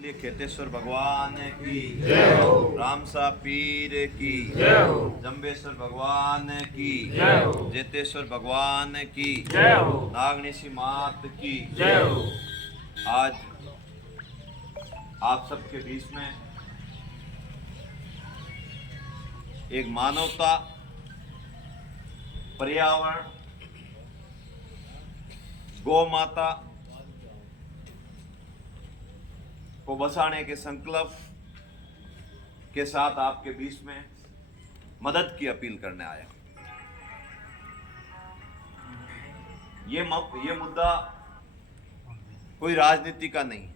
खेतेश्वर भगवान की जय हो। रामसा पीर की जय हो। जंबेश्वर भगवान की जय हो। जेतेश्वर भगवान की जय हो। नागनेशी मात की जय हो। आज आप सबके बीच में एक मानवता, पर्यावरण, गौ माता को बचाने के संकल्प के साथ आपके बीच में मदद की अपील करने आया। ये मुद्दा कोई राजनीति का नहीं,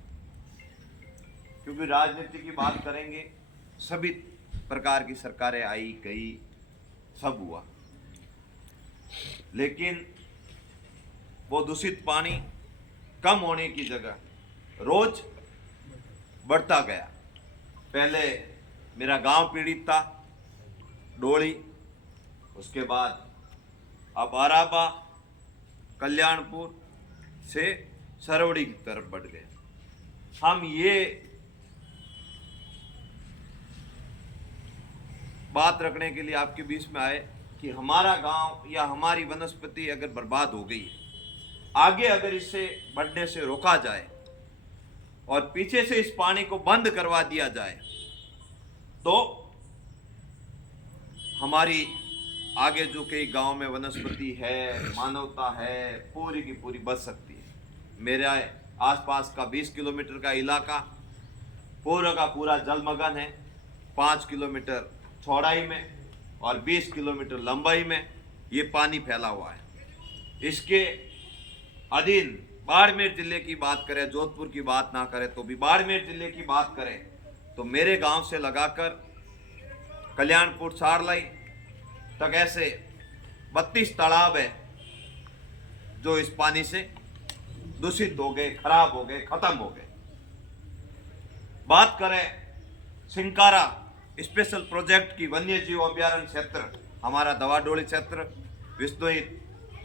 क्योंकि राजनीति की बात करेंगे सभी प्रकार की सरकारें आई गई, सब हुआ, लेकिन वो दूषित पानी कम होने की जगह रोज बढ़ता गया। पहले मेरा गांव पीड़ित था, डोली, उसके बाद अब आराबा, कल्याणपुर से सरवड़ी की तरफ बढ़ गए। हम ये बात रखने के लिए आपके बीच में आए कि हमारा गांव या हमारी वनस्पति अगर बर्बाद हो गई है, आगे अगर इससे बढ़ने से रोका जाए और पीछे से इस पानी को बंद करवा दिया जाए तो हमारी आगे जो कई गांव में वनस्पति है, मानवता है, पूरी की पूरी बच सकती है। मेरे आसपास का 20 किलोमीटर का इलाका पूरा का पूरा जलमग्न है। 5 किलोमीटर चौड़ाई में और 20 किलोमीटर लंबाई में ये पानी फैला हुआ है। इसके अधीन बाड़मेर जिले की बात करें, जोधपुर की बात ना करें तो भी बाड़मेर जिले की बात करें तो मेरे गांव से लगाकर कल्याणपुर सारलाई तक ऐसे 32 तालाब है जो इस पानी से दूषित हो गए, खराब हो गए, खत्म हो गए। बात करें सिंकारा स्पेशल प्रोजेक्ट की, वन्य जीव अभ्यारण्य क्षेत्र, हमारा दवाडोली क्षेत्र विश्नोई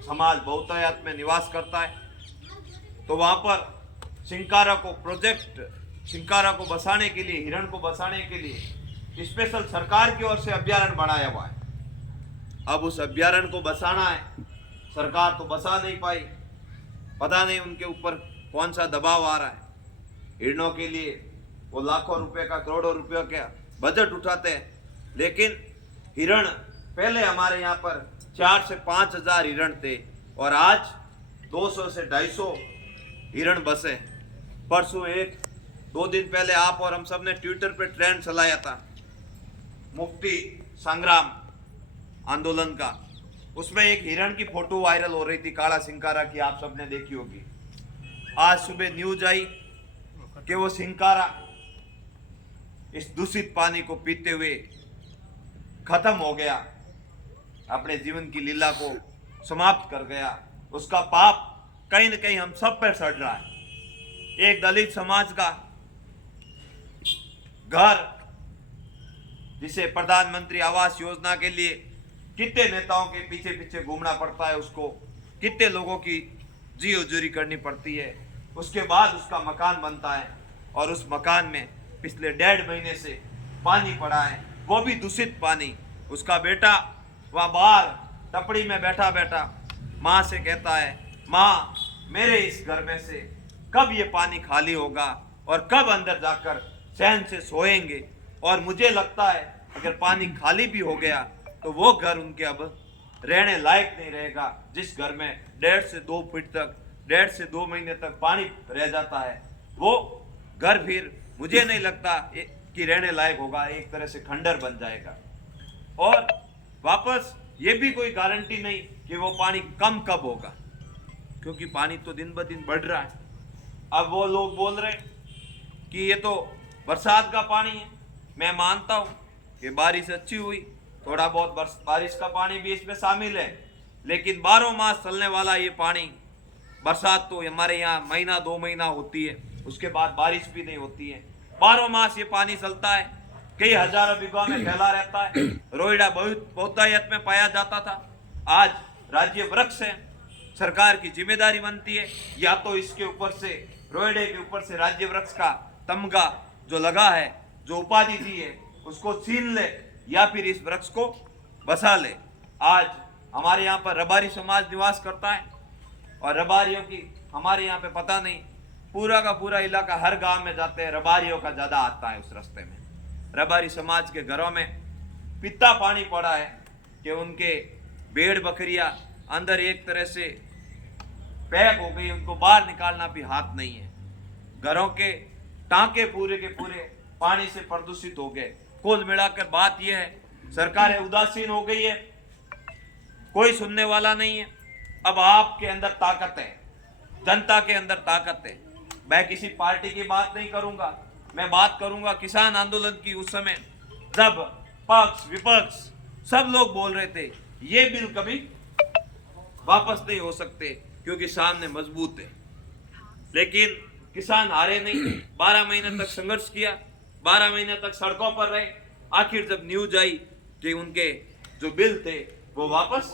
समाज बहुतायत में निवास करता है, तो वहां पर सिंकारा को बसाने के लिए, हिरण को बसाने के लिए स्पेशल सरकार की ओर से अभ्यारण्य बनाया हुआ है। अब उस अभ्यारण्य को बसाना है, सरकार तो बसा नहीं पाई, पता नहीं उनके ऊपर कौन सा दबाव आ रहा है। हिरणों के लिए वो लाखों रुपए का, करोड़ों रुपयों का बजट उठाते हैं, लेकिन हिरण पहले हमारे यहाँ पर 4 से 5 हजार हिरण थे और आज 200 से 250 हिरण बसे। परसों 1-2 दिन पहले आप और हम सब ने ट्विटर पे ट्रेंड चलाया था मुक्ति संग्राम आंदोलन का, उसमें एक हिरण की फोटो वायरल हो रही थी, काला सिंकारा की, आप सबने देखी होगी। आज सुबह न्यूज आई कि वो सिंकारा इस दूषित पानी को पीते हुए खत्म हो गया, अपने जीवन की लीला को समाप्त कर गया। उसका पाप कहीं न कहीं हम सब पर सड़ रहा है। एक दलित समाज का घर, जिसे प्रधानमंत्री आवास योजना के लिए कितने नेताओं के पीछे पीछे घूमना पड़ता है, उसको कितने लोगों की जी हजूरी करनी पड़ती है, उसके बाद उसका मकान बनता है और उस मकान में पिछले 1.5 महीने से पानी पड़ा है, वो भी दूषित पानी। उसका बेटा वह बाहर टपड़ी में बैठा बैठा माँ से कहता है, माँ मेरे इस घर में से कब ये पानी खाली होगा और कब अंदर जाकर चैन से सोएंगे। और मुझे लगता है अगर पानी खाली भी हो गया तो वो घर उनके अब रहने लायक नहीं रहेगा। जिस घर में 1.5 से 2 फीट तक, 1.5 से 2 महीने तक पानी रह जाता है, वो घर फिर मुझे नहीं लगता कि रहने लायक होगा, एक तरह से खंडर बन जाएगा। और वापस ये भी कोई गारंटी नहीं कि वो पानी कम कब होगा, क्योंकि पानी तो दिन ब दिन बढ़ रहा है। अब वो लोग बोल रहे कि ये तो बरसात का पानी है। मैं मानता हूँ कि बारिश अच्छी हुई, थोड़ा बहुत बारिश का पानी भी इसमें शामिल है, लेकिन 12 मास चलने वाला ये पानी, बरसात तो हमारे यहाँ महीना 2 महीना होती है, उसके बाद बारिश भी नहीं होती है। 12 मास ये पानी चलता है, कई हजारों बीघा में फैला रहता है। रोहिड़ा बहुतायत में पाया जाता था, आज राज्य वृक्ष है, सरकार की जिम्मेदारी बनती है या तो इसके ऊपर से, रोहिड़े के ऊपर से राज्य वृक्ष का तमगा जो लगा है, जो उपाधि दी है, उसको छीन ले या फिर इस वृक्ष को बसा ले। आज हमारे यहाँ पर रबारी समाज निवास करता है और रबारियों की हमारे यहाँ पे पता नहीं, पूरा का पूरा इलाका हर गांव में जाते हैं, रबारियों का ज्यादा आता है उस रास्ते में। रबारी समाज के घरों में पिता पानी पड़ा है कि उनके भेड़ बकरियां अंदर एक तरह से पैक हो गई, उनको बाहर निकालना भी हाथ नहीं है। घरों के टांके पूरे के पूरे पानी से प्रदूषित हो गए। कुल मिलाकर बात यह है, सरकारें उदासीन हो गई है, कोई सुनने वाला नहीं है। अब आपके अंदर ताकत है, जनता के अंदर ताकत है। मैं किसी पार्टी की बात नहीं करूंगा, मैं बात करूंगा किसान आंदोलन की। उस समय जब पक्ष विपक्ष सब लोग बोल रहे थे ये बिल कभी वापस नहीं हो सकते क्योंकि सामने मजबूत है, लेकिन किसान हारे नहीं। 12 महीने तक संघर्ष किया, 12 महीने तक सड़कों पर रहे। आखिर जब न्यूज आई कि उनके जो बिल थे वो वापस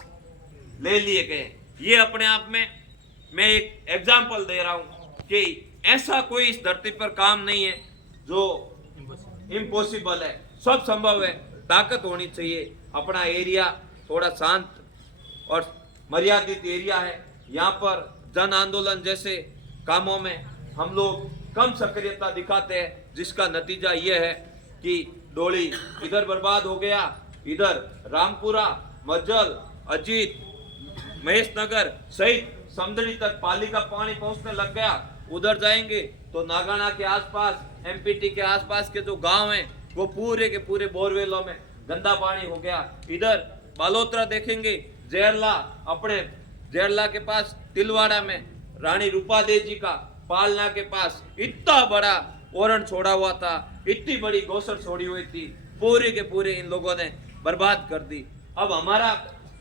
ले लिए गए, ये अपने आप में मैं एक एग्जाम्पल दे रहा हूं कि ऐसा कोई इस धरती पर काम नहीं है जो इम्पॉसिबल है, सब संभव है। ताकत होनी चाहिए। अपना एरिया थोड़ा शांत और मर्यादित एरिया है, यहाँ पर जन आंदोलन जैसे कामों में हम लोग कम सक्रियता दिखाते हैं, जिसका नतीजा यह है कि डोली इधर बर्बाद हो गया, इधर रामपुरा, मज्जल, अजीत, महेश नगर सहित समदड़ी तक पाली का पानी पहुंचने लग गया। उधर जाएंगे तो नागाना के आसपास, एमपीटी के आसपास के जो गांव हैं वो पूरे के पूरे बोरवेलों में गंदा पानी हो गया। इधर बालोतरा देखेंगे, जेरला, अपने जेरला के पास तिलवाड़ा में रानी रूपा देवी जी का पालना के पास इतना बड़ा ओरण छोड़ा हुआ था, इतनी बड़ी गौसर छोड़ी हुई थी, पूरे के पूरे इन लोगों ने बर्बाद कर दी। अब हमारा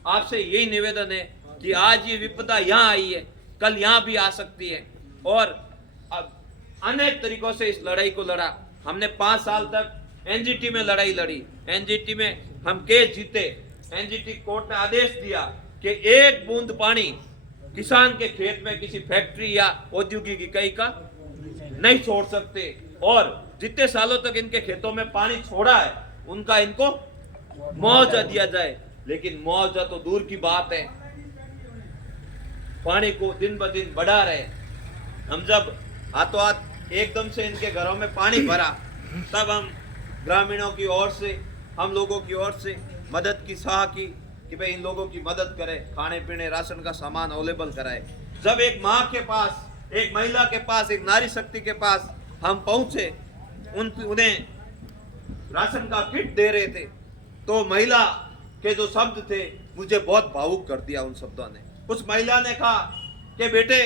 आपसे यही निवेदन है कि आज ये विपदा यहाँ आई है, कल यहाँ भी आ सकती है और अब अनेक तरीकों से इस लड़ाई को लड़ा। हमने 5 साल तक एनजीटी में लड़ाई लड़ी, एनजीटी में हम केस जीते। एनजीटी कोर्ट ने आदेश दिया कि एक बूंद पानी किसान के खेत में किसी फैक्ट्री या औद्योगिक इकाई का नहीं छोड़ सकते, और जितने सालों तक इनके खेतों में पानी छोड़ा है उनका इनको मुआवजा दिया जाए। लेकिन मुआवजा तो दूर की बात है, पानी को दिन ब दिन बढ़ा रहे। हम जब हाथों हाथ एकदम से इनके घरों में पानी भरा, तब हम ग्रामीणों की ओर से, हम लोगों की ओर से मदद की सलाह की कि भाई इन लोगों की मदद करें, खाने पीने राशन का सामान अवेलेबल कराए। जब एक माँ के पास, एक महिला के पास, एक नारी शक्ति के पास हम पहुंचे, उन्हें राशन का किट दे रहे थे, तो महिला के जो शब्द थे मुझे बहुत भावुक कर दिया उन शब्दों ने। उस महिला ने कहा कि बेटे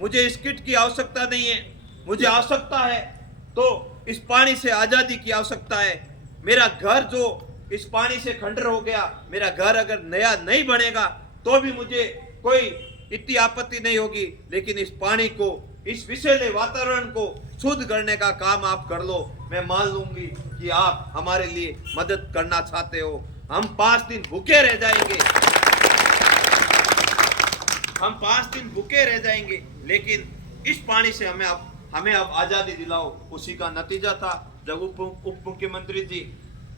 मुझे इस किट की आवश्यकता नहीं है, मुझे आवश्यकता है तो इस पानी से आजादी की आवश्यकता है। मेरा घर जो इस पानी से खंडर हो गया, मेरा घर अगर नया नहीं बनेगा तो भी मुझे कोई इतनी आपत्ति नहीं होगी, लेकिन इस पानी को, इस विषैले वातावरण को शुद्ध करने का काम आप कर लो। मैं मान लूंगी कि आप हमारे लिए मदद करना चाहते हो। हम 5 दिन भूखे रह जाएंगे, हम 5 दिन भूखे रह जाएंगे, लेकिन इस पानी से हमें अब आजादी दिलाओ। उसी का नतीजा था जब उप मुख्यमंत्री जी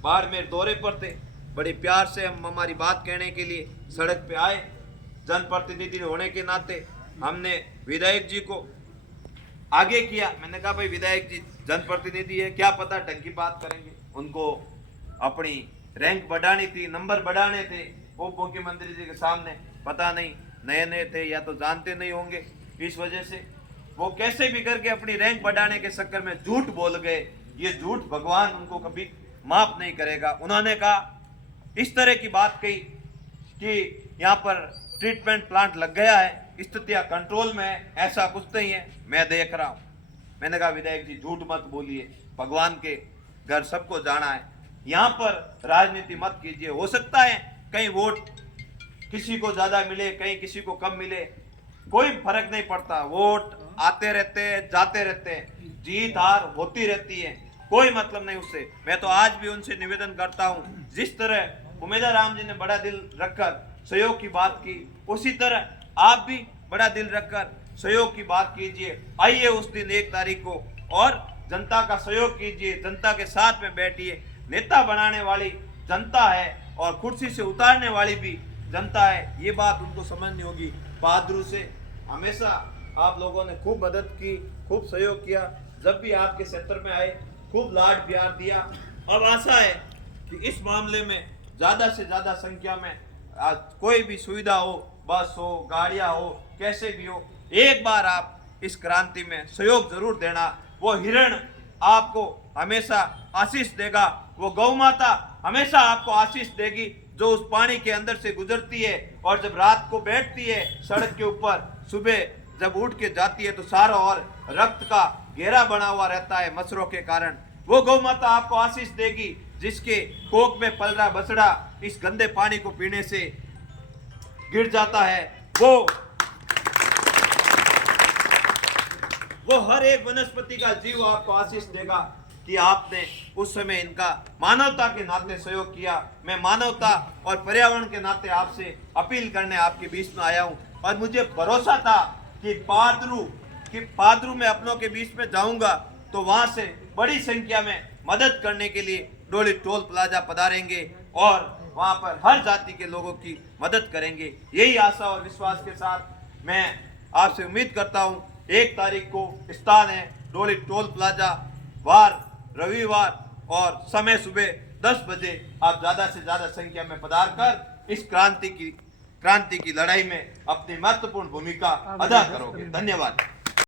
बाड़मेर दौरे पर थे, बड़े प्यार से हम हमारी बात कहने के लिए सड़क पे आए। जनप्रतिनिधि होने के नाते हमने विधायक जी को आगे किया। मैंने कहा भाई विधायक जी जनप्रतिनिधि है, क्या पता ढंग की बात करेंगे, उनको अपनी रैंक बढ़ानी थी, नंबर बढ़ाने थे उप मुख्यमंत्री जी के सामने। पता नहीं नए नए थे या तो जानते नहीं होंगे, इस वजह से वो कैसे भी करके अपनी रैंक बढ़ाने के चक्कर में झूठ बोल गए। ये झूठ भगवान उनको कभी माफ नहीं करेगा। उन्होंने कहा, इस तरह की बात कही कि यहाँ पर ट्रीटमेंट प्लांट लग गया है, स्थितियां कंट्रोल में है, ऐसा कुछ नहीं है, मैं देख रहा हूँ। मैंने कहा विधायक जी झूठ मत बोलिए, भगवान के घर सबको जाना है, यहाँ पर राजनीति मत कीजिए। हो सकता है कहीं वोट किसी को ज्यादा मिले, कहीं किसी को कम मिले, कोई फर्क नहीं पड़ता। वोट आते रहते हैं, जाते रहते हैं, जीत हार होती रहती है, कोई मतलब नहीं उससे। मैं तो आज भी उनसे निवेदन करता हूँ, जिस तरह उमेदा राम जी ने बड़ा दिल रखकर सहयोग की बात की, उसी तरह आप भी बड़ा दिल रखकर सहयोग की बात कीजिए। आइए उस दिन 1 तारीख को, और जनता का सहयोग कीजिए, जनता के साथ में बैठिए। नेता बनाने वाली जनता है और कुर्सी से उतारने वाली भी जनता है, ये बात उनको समझनी होगी। बहादुर से हमेशा आप लोगों ने खूब मदद की, खूब सहयोग किया, जब भी आपके क्षेत्र में आए खूब लाड प्यार दिया। अब आशा है कि इस मामले में ज़्यादा से ज़्यादा संख्या में कोई भी सुविधा हो, बस हो, गाड़ियाँ हो, कैसे भी हो, एक बार आप इस क्रांति में सहयोग जरूर देना। वो हिरण आपको हमेशा आशीष देगा, वो गौ माता हमेशा आपको आशीष देगी, जो उस पानी के अंदर से गुजरती है और जब रात को बैठती है सड़क के ऊपर, सुबह जब उठ के जाती है तो सारा और रक्त का घेरा बना हुआ रहता है मच्छरों के कारण। वो गौ माता आपको आशीष देगी, जिसके कोख में पल रहा बछड़ा इस गंदे पानी को पीने से गिर जाता है। वो हर एक वनस्पति का जीव आपको आशीष देगा कि आपने उस समय इनका मानवता के नाते सहयोग किया। मैं मानवता और पर्यावरण के नाते आपसे अपील करने आपके बीच में आया हूं और मुझे भरोसा था कि पादरू में अपनों के बीच में जाऊंगा तो वहां से बड़ी संख्या में मदद करने के लिए डोली टोल प्लाजा पधारेंगे और वहां पर हर जाति के लोगों की मदद करेंगे। यही आशा और विश्वास के साथ मैं आपसे उम्मीद करता हूं। 1 तारीख को स्थान है डोली टोल प्लाजा, वार रविवार और समय सुबह 10 बजे। आप ज्यादा से ज्यादा संख्या में पधार कर इस क्रांति की लड़ाई में अपनी महत्वपूर्ण भूमिका अदा करोगे। धन्यवाद।